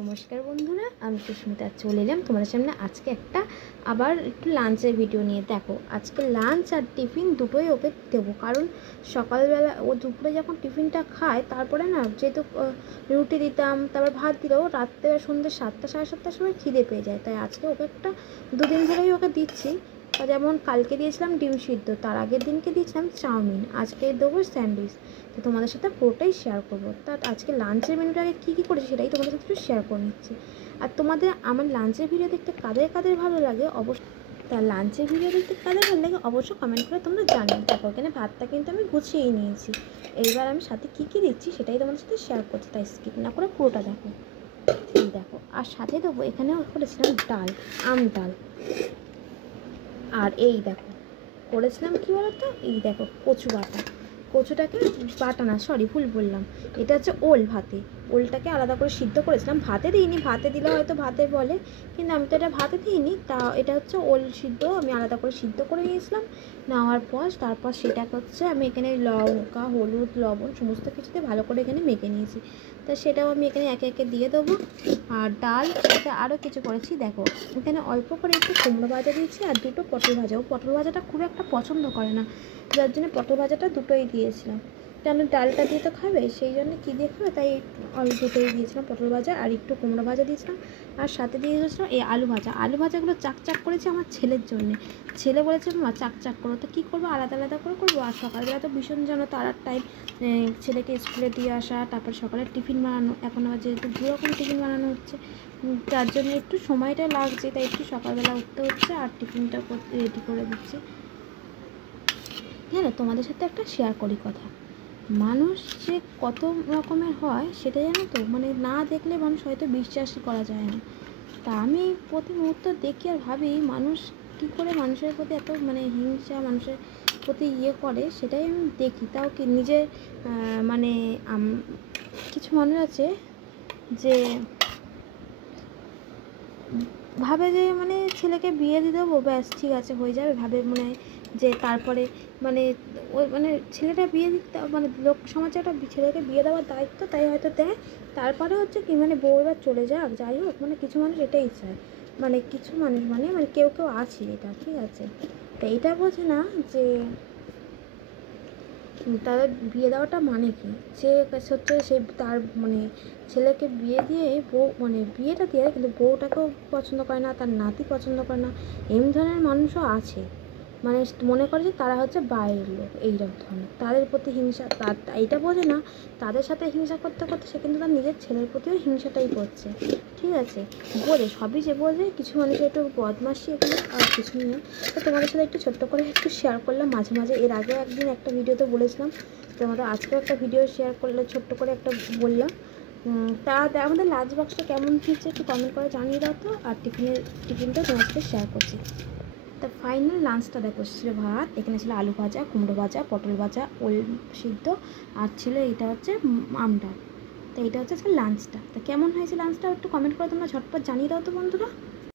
নমস্কার বন্ধুরা, আমি সুস্মিতা চলে এলাম তোমাদের সামনে আজকে একটা আবার একটু লাঞ্চের ভিডিও নিয়ে। দেখো, আজকে লাঞ্চ আর টিফিন দুটোই ওকে দেবো, কারণ সকালবেলা ও দুপুরে যখন টিফিনটা খায় তারপরে না, যেহেতু রুটি দিতাম তারপর ভাত দিলেও রাত্রে সন্ধ্যে 7টা সাড়ে 7টার সময় খিদে পেয়ে যায়। তাই আজকে ওকে একটা দুদিন ধরেই ওকে দিচ্ছি। যেমন কালকে দিয়েছিলাম ডিম সিদ্ধ, তার আগের দিনকে দিয়েছিলাম চাউমিন, আজকে দেবো স্যান্ডউইচ। তো তোমাদের সাথে পুরোটাই শেয়ার করবো। তা আজকে লাঞ্চের মেনুটাকে কী কী করেছি সেটাই তোমাদের সাথে একটু শেয়ার করে নিচ্ছি। আর তোমাদের আমার লাঞ্চের ভিডিও দেখতে কাদের কাদের ভালো লাগে অবশ্যই, তা লাঞ্চের ভিডিও দেখতে কাদের ভালো লাগে অবশ্যই কমেন্ট করে তোমরা জানিও। দেখো, এখানে ভাতটা কিন্তু আমি গুছিয়েই নিয়েছি। এইবার আমি সাথে কী কী দিচ্ছি সেটাই তোমাদের সাথে শেয়ার করছি, তাই স্কিপ না করে পুরোটা দেখো। এই দেখো, আর সাথে দেবো এখানে করেছিলাম ডাল, আম ডাল। আর এই দেখো করেছিলাম কী বলতো, এই দেখো কচু বাটা, কচুটাকে বাটা না, সরি ভুল বললাম, এটা হচ্ছে ওল। ওলটাকে আলাদা করে সিদ্ধ করেছিলাম, ভাতে দিইনি, ভাতে দিলে হয়তো ভাতে বলে, কিন্তু আমি তো এটা ভাতে দিইনি। তা এটা হচ্ছে ওল সিদ্ধ, আমি আলাদা করে সিদ্ধ করে নিয়েছিলাম। নেওয়ার পর তারপর সেটাকে হচ্ছে আমি এখানে লঙ্কা, হলুদ, লবণ সমস্ত কিছুতে ভালো করে এখানে মেখে নিয়েছি। তা সেটাও আমি এখানে একে একে দিয়ে দেবো। আর ডাল সাথে আরও কিছু করেছি, দেখো এখানে অল্প করে একটু কুমড়ো ভাজা দিয়েছি আর দুটো পটল ভাজা। ও পটল ভাজাটা খুব একটা পছন্দ করে না, যার জন্য পটল ভাজাটা দুটোই দিয়েছিলাম। কেন, ডালটা দিয়ে তো খাবে, সেই জন্য কী দিয়ে খাবে, তাই দুটোই দিয়েছিলাম, পটল ভাজা আর একটু কুমড়ো ভাজা দিয়েছিলাম। আর সাথে দিয়ে দিয়েছিলাম এই আলু ভাজা। আলু ভাজাগুলো চাক করেছি আমার ছেলের জন্যে। ছেলে বলেছে মা চাক করো, তো কী করবো, আলাদা আলাদা করে করবো। আর সকালবেলা তো ভীষণ যেন তাড়ার টাইম, ছেলেকে স্কুলে দিয়ে আসা, তারপর সকালে টিফিন বানানো, এখন আবার যেহেতু দুরকম টিফিন বানানো হচ্ছে, তার জন্য একটু সময়টা লাগছে, তাই একটু সকালবেলা উঠতে হচ্ছে আর টিফিনটা রেডি করে দিচ্ছি। জানো, তোমাদের সাথে একটা শেয়ার করি কথা, মানুষ যে কত রকমের হয় সেটা জানো তো, মানে না দেখলে মানুষ হয়তো বিশ্বাসই করা যায় না। তা আমি প্রতি মুহূর্ত দেখি আর ভাবি মানুষ কী করে মানুষের প্রতি এত মানে হিংসা, মানুষের প্রতি করে, সেটাই আমি দেখি। তাও কি নিজের মানে কিছু মানুষ আছে যে ভাবে যে মানে ছেলেকে বিয়ে দিয়ে দেবো, ব্যাস ঠিক আছে হয়ে যাবে, ভাবে মনে হয় যে তারপরে মানে ওই মানে ছেলেটা বিয়ে দিতে মানে লোক সমাজে একটা ছেলেকে বিয়ে দেওয়ার দায়িত্ব, তাই হয়তো দেয়। তারপরে হচ্ছে কি মানে বউ এবার চলে যাক, যাই হোক, মানে কিছু মানুষ এটাই চায়। মানে কিছু মানুষ মানে কেউ আছে এটা, ঠিক আছে। তো এইটা বোঝে না যে তাদের বিয়ে দেওয়াটা মানে কি, সে হচ্ছে সে তার মানে ছেলেকে বিয়ে দিয়ে বউ মানে বিয়েটা দিয়ে, কিন্তু বউটাকেও পছন্দ করে না, তার নাতি পছন্দ করে না। এমন ধরনের মানুষও আছে, মানে মনে করে যে তারা হচ্ছে বাইরের লোক, এইরকম ধরনের, তাদের প্রতি হিংসা। তার এইটা বোঝে না তাদের সাথে হিংসা করতে করতে সে কিন্তু তার নিজের ছেলের প্রতিও হিংসাটাই করছে, ঠিক আছে। বোঝে সবই, যে বোঝে কিছু মানুষ একটু বদমাশি এগুলো আর কিছু নেই। তো তোমাদের সাথে একটু ছোট্ট করে একটু শেয়ার করলাম মাঝে মাঝে। এর আগেও একদিন একটা ভিডিওতে বলেছিলাম, তোমাদের আজকেও একটা ভিডিও শেয়ার করলে ছোট্ট করে একটা বললাম। তা আমাদের লাঞ্চ বক্সটা কেমন হচ্ছে একটু কমেন্ট করে জানিয়ে দাও তো। আর টিফিনটা তোমার সাথে শেয়ার করছি। তা ফাইনাল লাঞ্চটা দেখো, ছিল ভাত, এখানে ছিল আলু ভাজা, কুমড়ো ভাজা, পটল ভাজা, ওল সিদ্ধ, আর ছিল এইটা হচ্ছে আম ডাল। তো এইটা হচ্ছে লাঞ্চটা। তা কেমন হয়েছে লাঞ্চটা একটু কমেন্ট করে তোমরা ঝটপট জানিয়ে দাও তো বন্ধুরা।